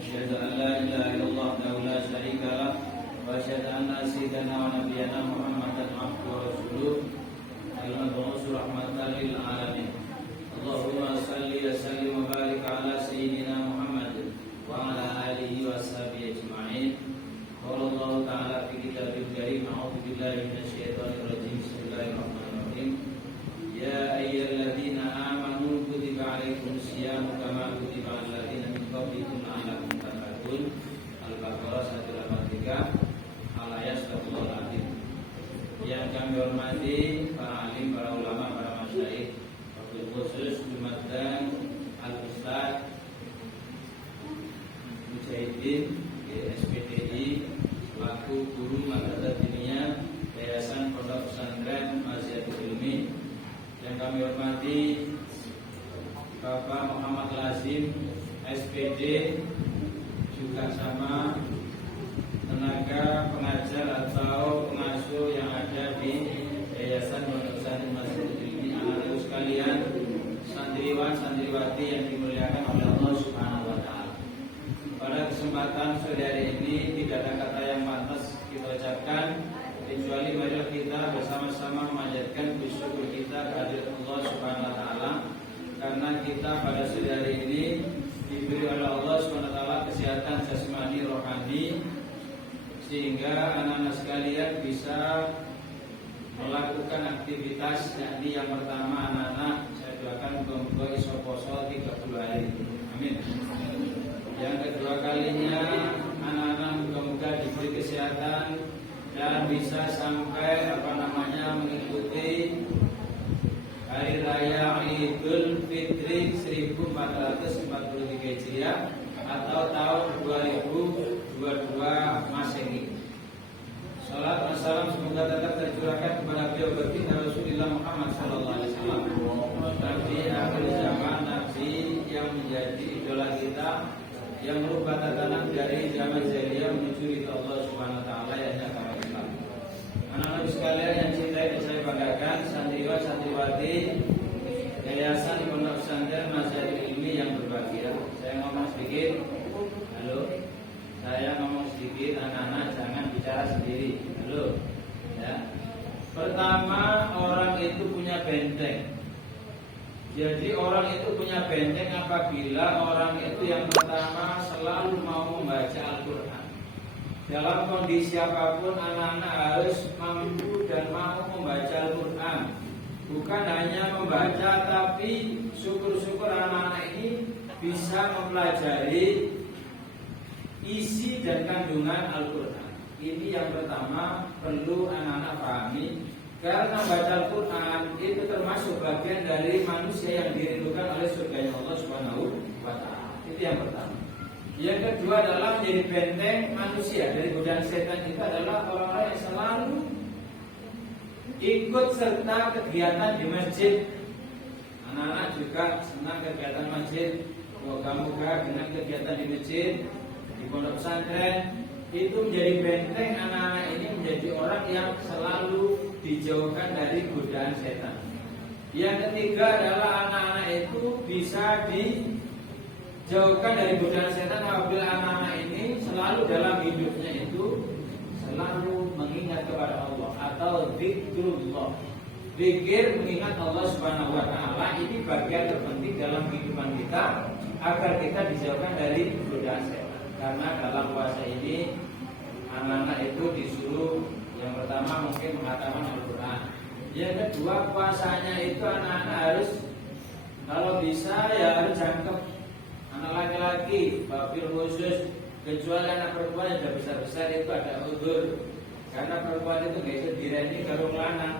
أشهد أن لا إله إلا الله وحده لا شريك له وأشهد أن سيدنا ونبينا محمدا عبده ورسوله المبعوث رحمة للعالمين. اللهم صل وسلم وبارك على سيدنا محمد وعلى آله وصحبه أجمعين. قال الله تعالى في كتابه الكريم: أعوذ بالله من الشيطان الرجيم. بسم الله الرحمن الرحيم. يا أيها الذين آمنوا كتب عليكم الصيام كما كتب على الذين من قبلكم لعلكم تتقون. Al-Baqarah 183 al-ayat 180. Yang kami hormati para alim, para ulama, para masyayikh, wabil khusus Jumadan Al-Ustaz Mujahidin SPDI selaku guru Madrasah Diniyah Yayasan Pondok Pesantren Maziatul Ilmi. Yang kami hormati Bapak Muhammad Lazim SPD, juga sama tenaga pengajar atau pengasuh yang ada di Yayasan Pondok Pesantren Maziatul Ilmi. Anak-anak sekalian, santriwan santriwati yang dimuliakan oleh Allah Subhanahu wa taala. Pada kesempatan sore hari ini tidak ada kata yang pantas kita ucapkan kecuali marilah kita bersama-sama memanjatkan syukur kita kehadirat Allah Subhanahu wa taala karena kita pada sore hari ini diberi oleh Allah Subhanahu wa taala kesehatan jasmani rohani sehingga anak-anak sekalian bisa melakukan aktivitas. Yakni yang pertama, anak-anak saya doakan mudah-mudahan iso poso 30 hari. Amin. Yang kedua kalinya, anak-anak mudah-mudahan diberi kesehatan dan bisa sampai mengikuti hari raya Idul Fitri 1443 Hijriah atau tahun 2022 Masehi. Salat dan salam semoga tetap tercurahkan kepada beliau baginda Rasulullah Muhammad sallallahu alaihi wasallam, Nabi akhir zaman, Nabi yang menjadi idola kita, yang merubah tatanan dari zaman jahiliyah menuju ridha Allah Subhanahu wa taala yang agama Islam. Anak-anak sekalian yang cintai dan saya banggakan, santriwan santriwati Yayasan Pondok Pesantren Maziatul Ilmi yang berbahagia. Saya ngomong sedikit. Halo. Saya ngomong sedikit, anak-anak jangan bicara sendiri. Halo. Ya. Pertama, orang itu punya benteng. Jadi orang itu punya benteng apabila orang itu yang pertama selalu mau membaca Al-Quran. Dalam kondisi apapun anak-anak harus mampu dan mau membaca Al-Quran. Bukan hanya membaca, tapi syukur-syukur anak-anak ini bisa mempelajari isi dan kandungan Al-Quran. Ini yang pertama perlu anak-anak pahami. Karena baca Al-Quran itu termasuk bagian dari manusia yang dirindukan oleh surganya Allah Subhanahu wa taala. Itu yang pertama. Yang kedua adalah menjadi benteng manusia dari godaan setan. Itu adalah orang-orang yang selalu ikut serta kegiatan di masjid. Anak-anak juga senang kegiatan masjid. Moga-moga dengan kegiatan di masjid, di pondok pesantren, itu menjadi benteng anak-anak ini menjadi orang yang selalu dijauhkan dari godaan setan. Yang ketiga adalah anak-anak itu bisa dijauhkan dari godaan setan apabila anak-anak ini selalu dalam hidupnya itu selalu mengingat kepada Allah atau zikrullah. Zikir mengingat Allah Subhanahu wa taala ini bagian terpenting dalam kehidupan kita agar kita dijauhkan dari godaan setan. Karena dalam puasa ini anak-anak itu disuruh yang pertama mungkin mengatakan Al-Quran. Yang kedua puasanya itu anak-anak harus kalau bisa ya harus jangkep. Anak laki-laki wabil khusus, kecuali anak perempuan yang sudah besar-besar itu ada udzur. Karena perempuan itu gak bisa direni garung lanang.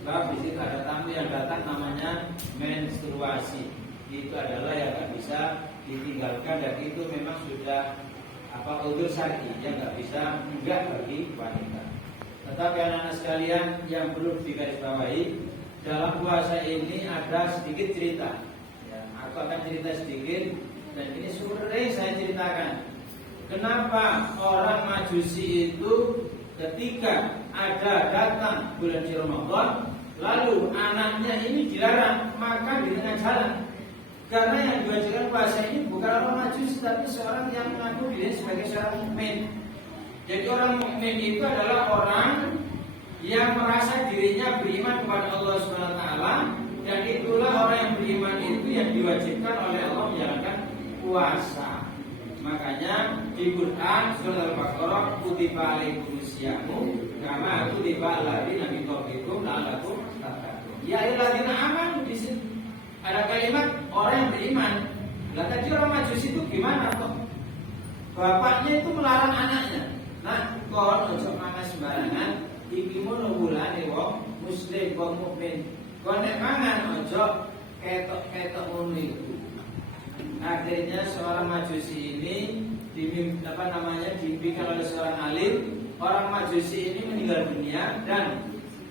Sebab di situ ada tamu yang datang namanya menstruasi. Itu adalah yang gak bisa ditinggalkan dan itu memang sudah udzur syar'i yang nggak bisa enggak bagi wanita. Tetapi anak-anak sekalian yang perlu digarisbawahi dalam puasa ini ada sedikit cerita. Ya, aku akan cerita sedikit dan ini sering saya ceritakan. Kenapa orang Majusi itu ketika ada datang bulan Ramadan lalu anaknya ini dilarang makan di tengah jalan? Karena yang diwajibkan puasa ini bukan orang Majusi tapi seorang yang mengaku diri sebagai seorang mukmin. Jadi orang mukmin itu adalah orang yang merasa dirinya beriman kepada Allah Subhanahu wa taala, dan itulah orang yang beriman itu yang diwajibkan oleh Allah menjalankan puasa. Makanya di Quran surah Al-Baqarah kutiba alaikumus syamu kama kutiba alal ladzina min qablikum la'allakum tattaqun. Ya ayyuhalladzina amanu, di sini ada kalimat orang yang beriman. Lah tadi orang Majusi itu gimana kok? Bapaknya itu melarang anaknya. Nah, kon ojo mangan sembarangan, iki mono wulane wong muslim wong mukmin. Kon nek mangan ojo ketok-ketok ngono iku. Akhirnya seorang Majusi ini dibimbingkan oleh seorang alim. Orang Majusi ini meninggal dunia, dan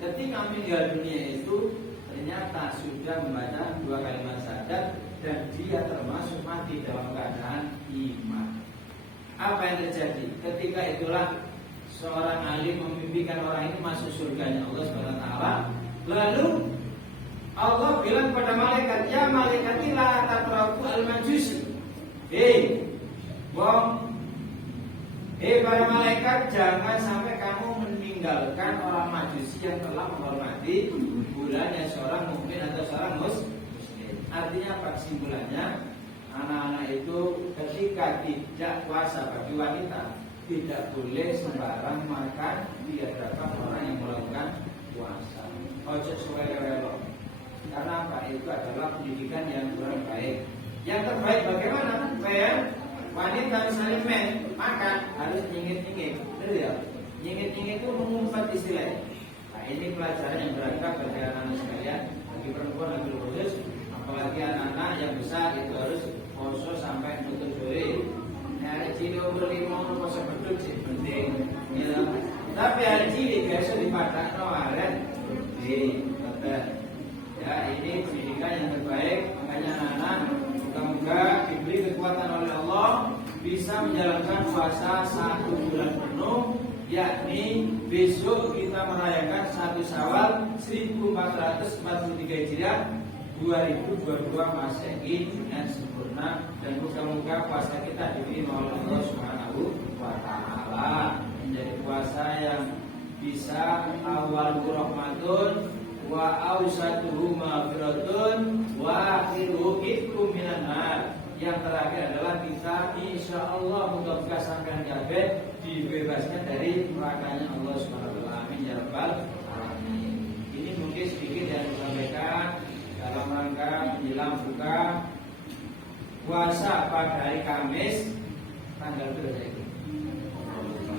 ketika meninggal dunia itu ternyata sudah membaca 2 kalimat syahadat, dan dia termasuk mati dalam keadaan iman. Apa yang terjadi? Ketika itulah seorang alim memimpikan orang ini masuk surganya Allah Subhanahu wa taala. Lalu Allah bilang kepada malaikat, ya malaikat la taqrabu al-majusi. Para malaikat, jangan sampai kamu meninggalkan orang Majusi yang telah menghormati bulannya seorang mukmin atau seorang muslim. Artinya apa kesimpulannya? Anak-anak itu ketika tidak puasa bagi wanita tidak boleh sembarang makan di hadapan orang yang melakukan puasa. Ojo suwe-welo. Karena apa? Itu adalah pendidikan yang kurang baik. Yang terbaik bagaimana? Wanita misalnya makan harus nyingit-nyingit, betul ya? Nyingit-nyingit itu mengumpat istilah. Nah, ini pelajaran yang beragam bagi anak-anak sekalian, bagi perempuan lebih khusus, apalagi anak-anak yang besar itu harus poso sampai nutup sore. Hari cilik umur 5 poso beduk sih penting. Ya. Tapi hari cilik biasa dipadakno arek. Betul. Ya, ini pendidikan yang terbaik. Makanya anak-anak moga-moga diberi kekuatan oleh Allah bisa menjalankan puasa 1 bulan penuh, yakni besok kita merayakan 1 Syawal 1443 Hijriah 2022 Masehi dengan sempurna, dan moga-moga puasa kita diterima oleh Allah Subhanahu wa taala menjadi puasa yang bisa awal rahmatun wa awsatuhu maghfiratun wa akhiruhu itqum minan nar. Yang terakhir adalah kita insyaallah moga-moga sampai kabeh dibebaskan dari nerakanya Allah Subhanahu wa taala. Amin ya rabbal alamin. Ini mungkin sedikit yang disampaikan dalam rangka menjelang buka puasa pada hari Kamis tanggal berapa itu?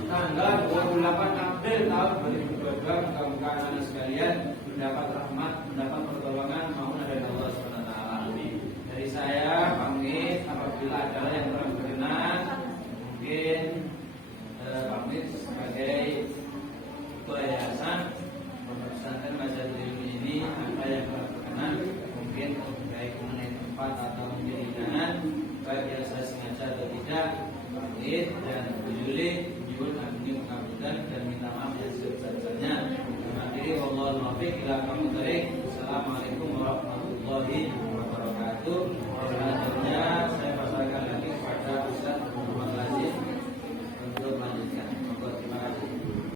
Tanggal 28 April tahun 2022. Mudah-mudahan anak sekalian mendapat rahmat, mendapat pertolongan maupun dari Allah Subhanahu wa taala. Dari saya pamit, apabila ada yang kurang berkenan mungkin pamit sebagai ketua yayasan pesantren Majalah Ilmu ini. Ada yang kurang berkenan mungkin baik mengenai tempat atau mungkin hidangan, baik yang saya sengaja atau tidak, pamit dan Yuli nyuwun agunging pangapunten dan minta maaf yang sebesar-besarnya. Akhiri wallahu muwaffiq ila aqwamit thoriq. Assalamualaikum warahmatullahi wabarakatuh.